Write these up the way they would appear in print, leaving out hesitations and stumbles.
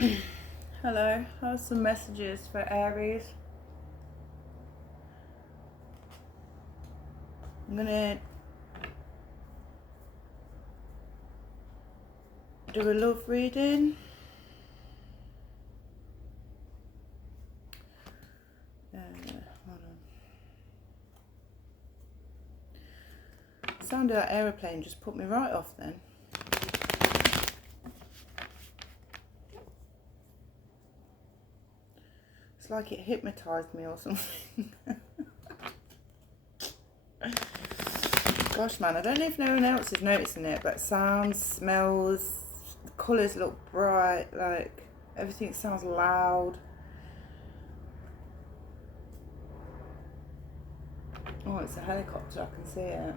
Hello, here's some messages for Aries. I'm gonna do a love reading. Hold on. The sound of that aeroplane just put me right off then. It's like it hypnotised me or something. Gosh man, I don't know if no one else is noticing it, but sounds, smells, the colours look bright, like everything sounds loud. Oh, it's a helicopter, I can see it.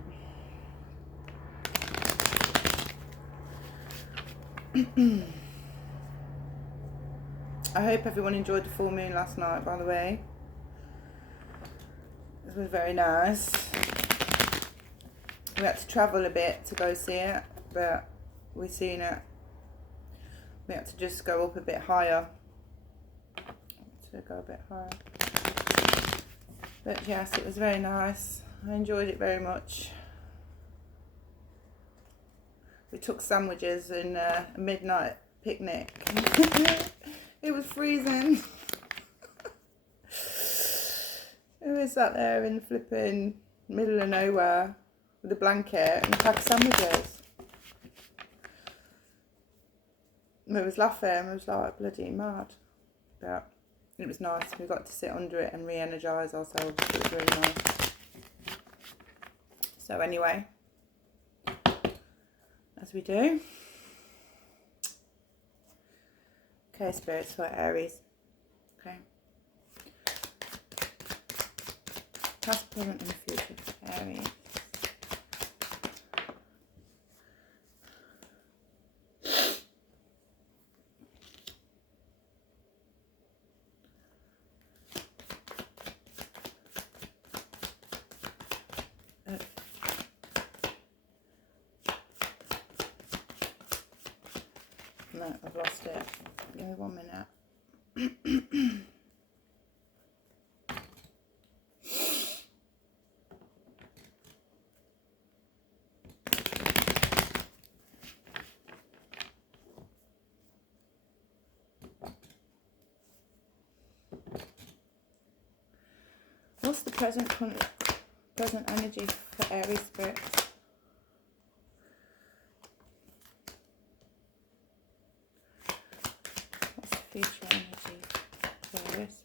I hope everyone enjoyed the full moon last night, by the way. It was very nice. We had to travel a bit to go see it, but we've seen it. We had to just go up a bit higher. But yes, it was very nice. I enjoyed it very much. We took sandwiches and a midnight picnic. It was freezing. We were sat there in the flipping middle of nowhere with a blanket and a pack of sandwiches. We was laughing, we was like bloody mad. But it was nice. We got to sit under it and re-energise ourselves. It was really nice. So anyway, as we do. Okay, spirits for Aries. Okay. Past, present and future for Aries. No, I've lost it. Give me 1 minute. What's the present energy for Aries spirits? What's the future energy for Aries spirits?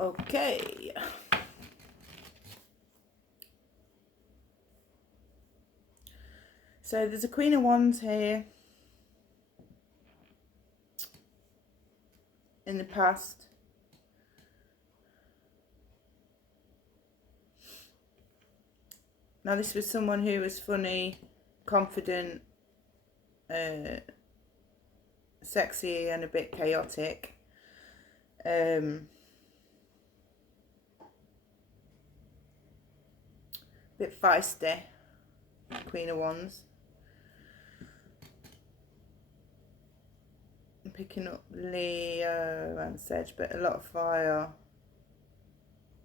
Okay. So there's a Queen of Wands here. In the past. Now this was someone who was funny, confident, sexy and a bit chaotic. Bit feisty. Queen of Wands. I'm picking up Leo and Sedge, but a lot of fire.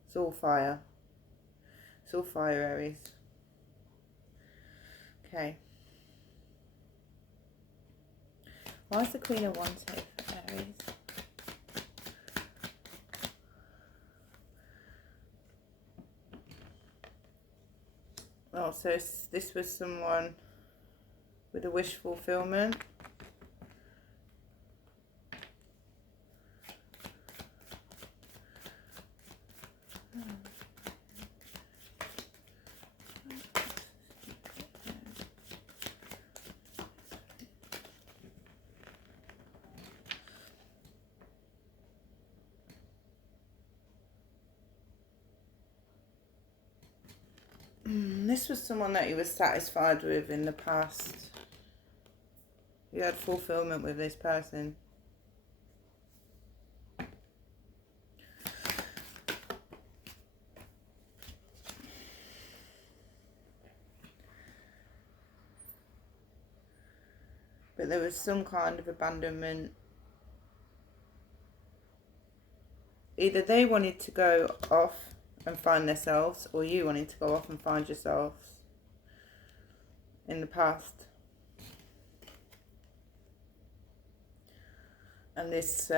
It's all fire. It's all fire, Aries. Okay. Why is the Queen of Wands here for Aries? Oh, so this was someone with a wish fulfillment. This was someone that he was satisfied with in the past. He had fulfillment with this person. But there was some kind of abandonment. Either they wanted to go off and find themselves, or you wanted to go off and find yourselves in the past. And this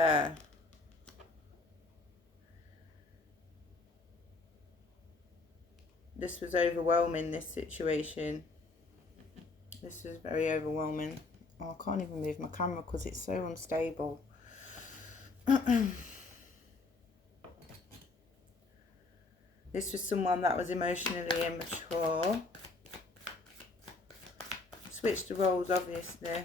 was overwhelming, this situation. This was very overwhelming. Oh, I can't even move my camera because it's so unstable. This was someone that was emotionally immature. Switch the roles, obviously.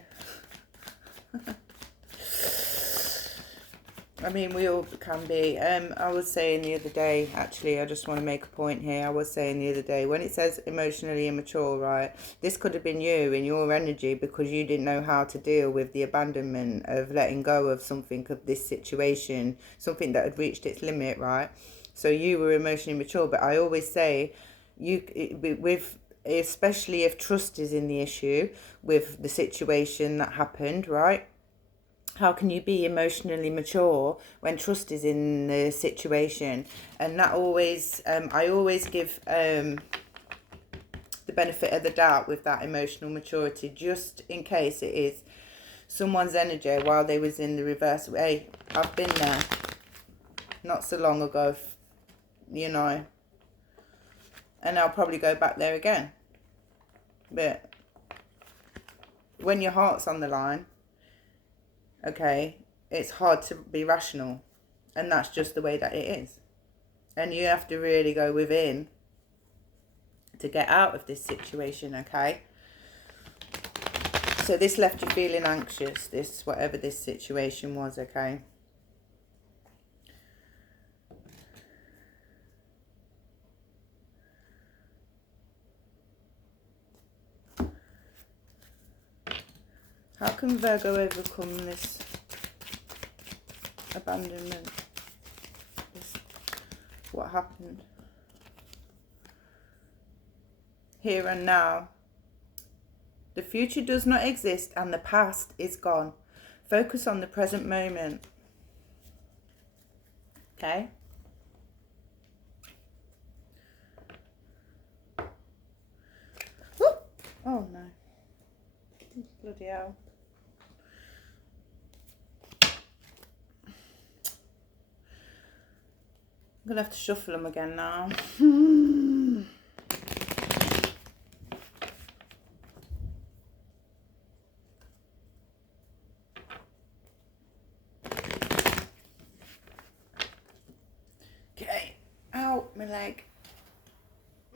I mean, we all can be. I was saying the other day, actually, I just want to make a point here. I was saying the other day, when it says emotionally immature, right, this could have been you in your energy because you didn't know how to deal with the abandonment of letting go of something, of this situation, something that had reached its limit, right? So you were emotionally mature. But I always say, especially if trust is in the issue with the situation that happened, right? How can you be emotionally mature when trust is in the situation? And that always, I always give the benefit of the doubt with that emotional maturity, just in case it is someone's energy while they was in the reverse. Hey, I've been there not so long ago, you know, and I'll probably go back there again. But when your heart's on the line, okay, it's hard to be rational, and that's just the way that it is. And you have to really go within to get out of this situation, okay? So this left you feeling anxious, this, whatever this situation was, okay? How can Virgo overcome this abandonment? What happened? Here and now. The future does not exist and the past is gone. Focus on the present moment. Okay? Woo! Oh no. Bloody hell. I'm going to have to shuffle them again now. Okay. Ow, my leg.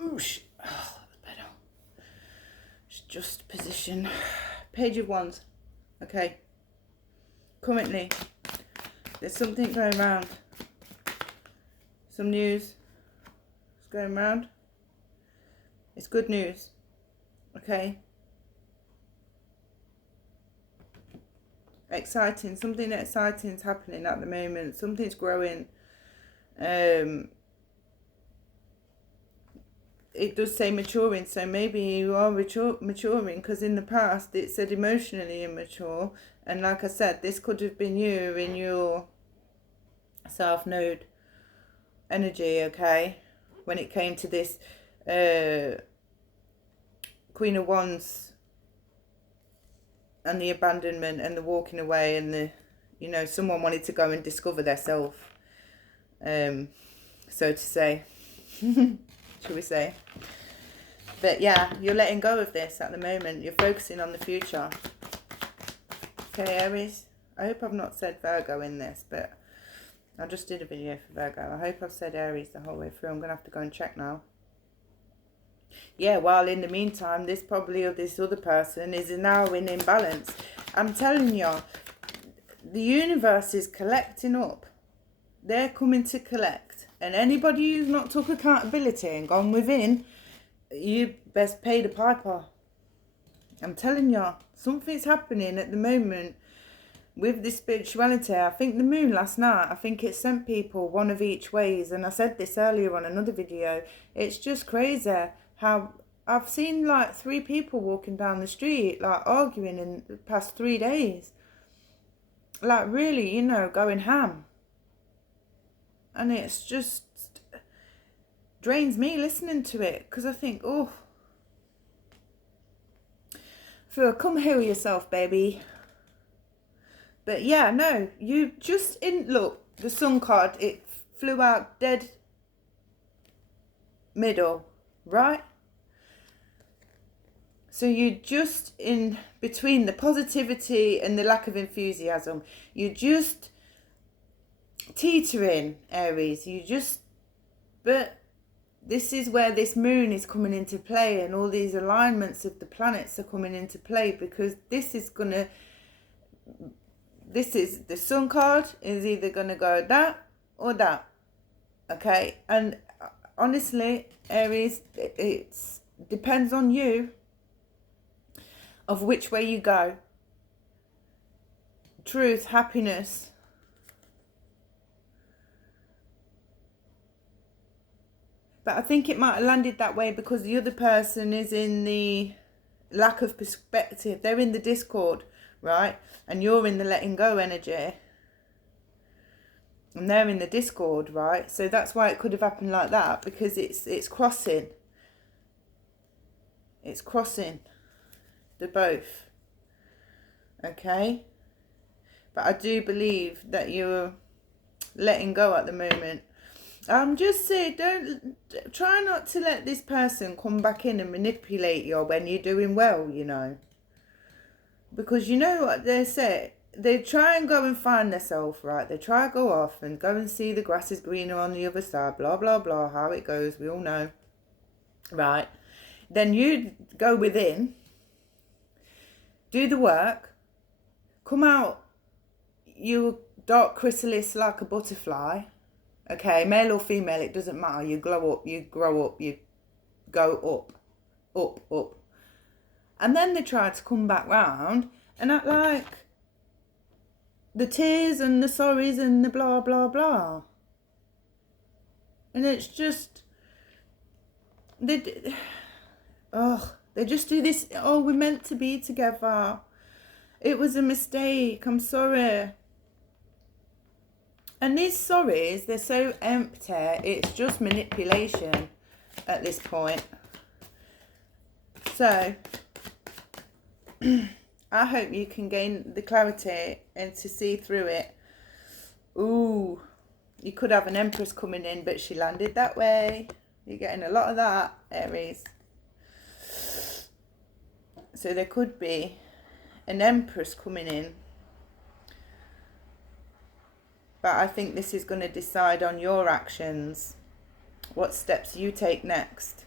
Oosh. Oh, that's better. Just position. Page of Wands. Okay. Currently, there's something going around. Some news is going around. It's good news. Okay. Exciting. Something exciting is happening at the moment. Something's growing. It does say maturing, so maybe you are maturing, because in the past it said emotionally immature, and like I said, this could have been you in your South Node energy, okay, when it came to this Queen of Wands and the abandonment and the walking away and the, you know, someone wanted to go and discover their self, so to say. Shall we say? But yeah, you're letting go of this at the moment. You're focusing on the future. Okay, Aries. I hope I've not said Virgo in this, but I just did a video for Virgo. I hope I've said Aries the whole way through. I'm going to have to go and check now. Yeah, while in the meantime, this other person is now in imbalance. I'm telling you, the universe is collecting up. They're coming to collect. And anybody who's not took accountability and gone within, you best pay the piper. I'm telling you, something's happening at the moment with this spirituality. I think the moon last night, I think it sent people one of each ways. And I said this earlier on another video. It's just crazy how I've seen like 3 people walking down the street, like arguing in the past 3 days. Like really, you know, going ham. And it's just drains me listening to it, because I think, oh, Phil, come heal yourself, baby. But yeah, no, you just look, the sun card, it flew out dead middle, right? So you just in between the positivity and the lack of enthusiasm, you just teetering, Aries. But this is where this moon is coming into play, and all these alignments of the planets are coming into play, because this is the sun card is either going to go that or that. Okay, and honestly, Aries, it depends on you of which way you go. Truth, happiness. But I think it might have landed that way because the other person is in the lack of perspective. They're in the discord, right? And you're in the letting go energy. And they're in the discord, right? So that's why it could have happened like that, because it's crossing. It's crossing the both. Okay? But I do believe that you're letting go at the moment. I'm just saying, try not to let this person come back in and manipulate you when you're doing well, you know. Because you know what they say, they try and go and find themselves, right? They try to go off and go and see the grass is greener on the other side, blah, blah, blah, how it goes, we all know, right? Then you go within, do the work, come out, you dark chrysalis like a butterfly. Okay, male or female, it doesn't matter. You glow up, you grow up, you go up. And then they try to come back round and act like the tears and the sorries and the blah, blah, blah. And it's just, they just do this, oh, we're meant to be together. It was a mistake, I'm sorry. And these sorries, they're so empty, it's just manipulation at this point. So, I hope you can gain the clarity and to see through it. Ooh, you could have an Empress coming in, but she landed that way. You're getting a lot of that, Aries. So there could be an Empress coming in. But I think this is going to decide on your actions, what steps you take next.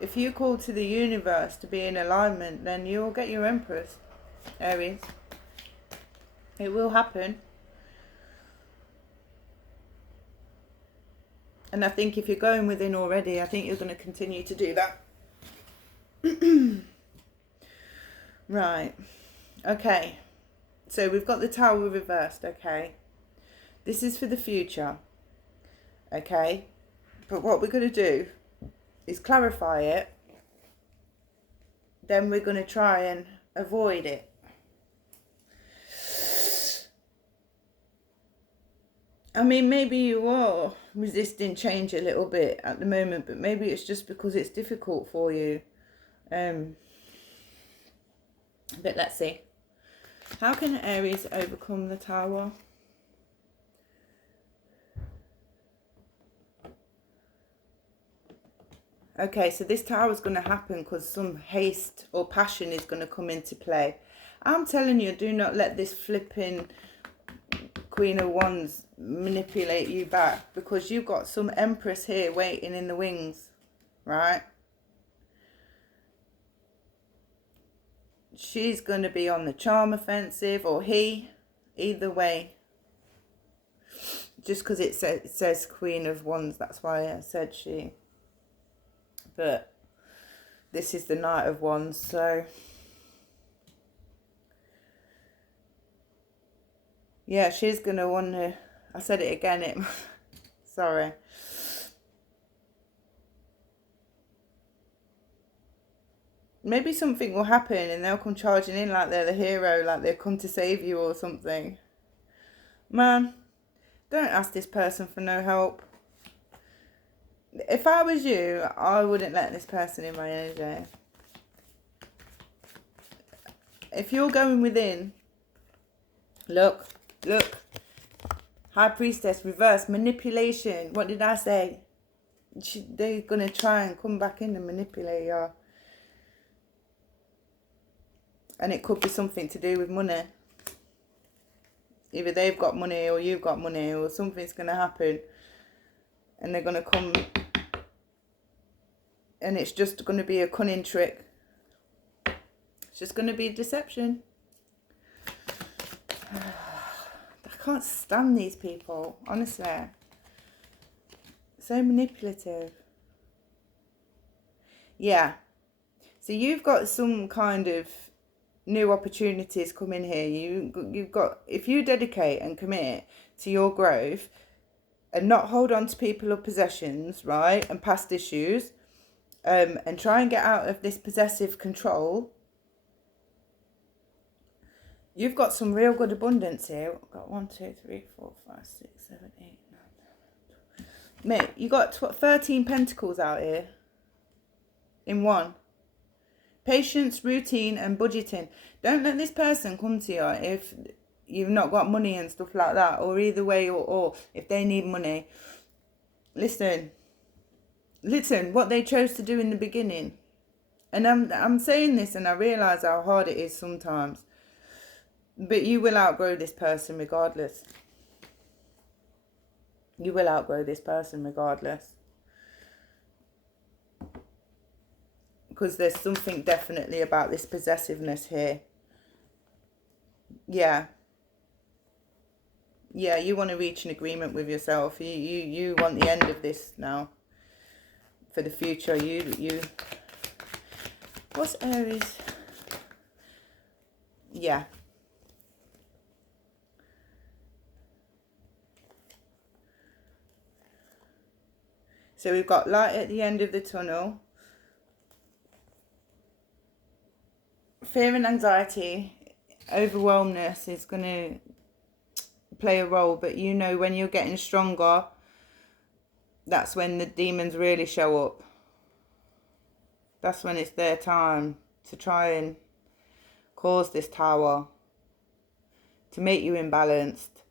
If you call to the universe to be in alignment, then you'll get your Empress, Aries. It will happen. And I think if you're going within already, I think you're going to continue to do that. Right. Okay. So we've got the Tower reversed, okay? This is for the future. Okay? But what we're going to do is clarify it. Then we're going to try and avoid it. I mean, maybe you are resisting change a little bit at the moment, but maybe it's just because it's difficult for you. But let's see. How can Aries overcome the Tower? Okay, so this Tower is going to happen because some haste or passion is going to come into play. I'm telling you, do not let this flipping Queen of Wands manipulate you back, because you've got some Empress here waiting in the wings, right? She's going to be on the charm offensive, or he, either way. Just because it says Queen of Wands, that's why I said she. But this is the Knight of Wands, so yeah, she's going to want to I said it again. Sorry. Maybe something will happen and they'll come charging in like they're the hero, like they've come to save you or something. Man, don't ask this person for no help. If I was you, I wouldn't let this person in my energy. If you're going within, look, High Priestess, reverse, manipulation. What did I say? They're going to try and come back in and manipulate you. And it could be something to do with money. Either they've got money or you've got money or something's going to happen. And they're going to come. And it's just going to be a cunning trick. It's just going to be deception. I can't stand these people, honestly. So manipulative. Yeah. So you've got some kind of new opportunities coming here. You've got, if you dedicate and commit to your growth and not hold on to people or possessions, right, and past issues, and try and get out of this possessive control, you've got some real good abundance here. I've got 1, 2, 3, 4, 5, 6, 7, 8, 9. Mate, you got 13 pentacles out here in one. Patience, routine, and budgeting. Don't let this person come to you if you've not got money and stuff like that, or either way, or if they need money. Listen, what they chose to do in the beginning. And I'm saying this and I realise how hard it is sometimes. But you will outgrow this person regardless. You will outgrow this person regardless. Because there's something definitely about this possessiveness here. Yeah. Yeah, you want to reach an agreement with yourself. You want the end of this now. For the future. You. What's Aries? Yeah. So we've got light at the end of the tunnel. Fear and anxiety, overwhelmness is going to play a role. But you know, when you're getting stronger, that's when the demons really show up. That's when it's their time to try and cause this tower, to make you imbalanced,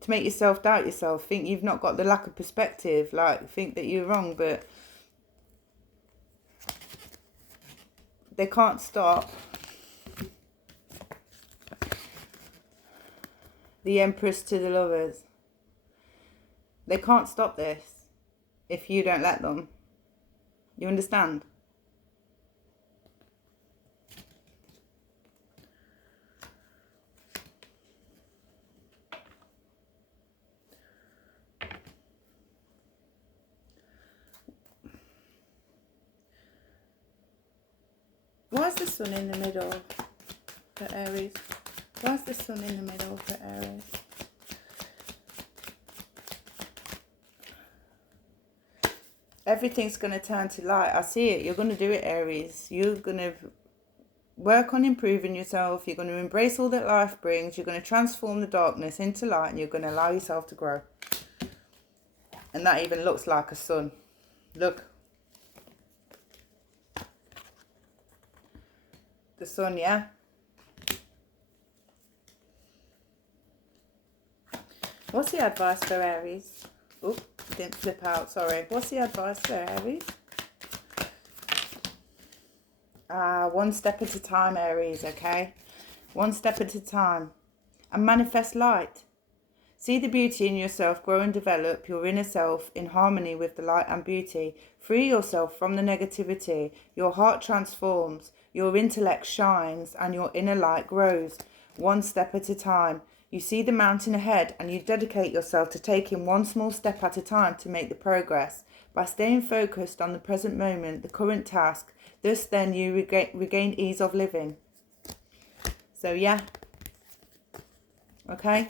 to make yourself doubt yourself, think you've not got the lack of perspective, like think that you're wrong, but they can't stop. The Empress to the Lovers. They can't stop this if you don't let them. You understand? Why is the sun in the middle for Aries? Why is the sun in the middle for Aries? Everything's going to turn to light. I see it. You're going to do it, Aries. You're going to work on improving yourself. You're going to embrace all that life brings. You're going to transform the darkness into light, and you're going to allow yourself to grow. And that even looks like a sun. Look. The sun, yeah? What's the advice for Aries? Oh, didn't flip out, sorry. What's the advice for Aries? One step at a time, Aries, okay? One step at a time. And manifest light. See the beauty in yourself grow and develop your inner self in harmony with the light and beauty. Free yourself from the negativity. Your heart transforms. Your intellect shines and your inner light grows. One step at a time. You see the mountain ahead and you dedicate yourself to taking one small step at a time to make the progress. By staying focused on the present moment, the current task, thus then you regain ease of living. So yeah, Okay?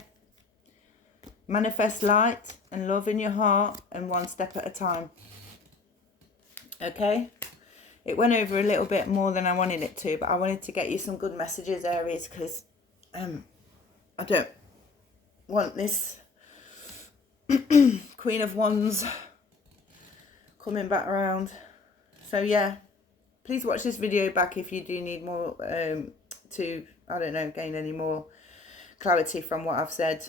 Manifest light and love in your heart, and one step at a time. Okay? It went over a little bit more than I wanted it to, but I wanted to get you some good messages, Aries, because I don't want this Queen of Wands coming back around. So yeah, please watch this video back if you do need more to, I don't know, gain any more clarity from what I've said.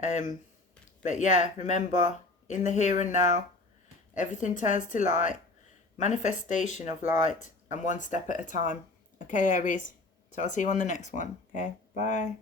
But yeah, remember, in the here and now, everything turns to light, manifestation of light, and one step at a time. Okay, Aries? So I'll see you on the next one. Okay, bye.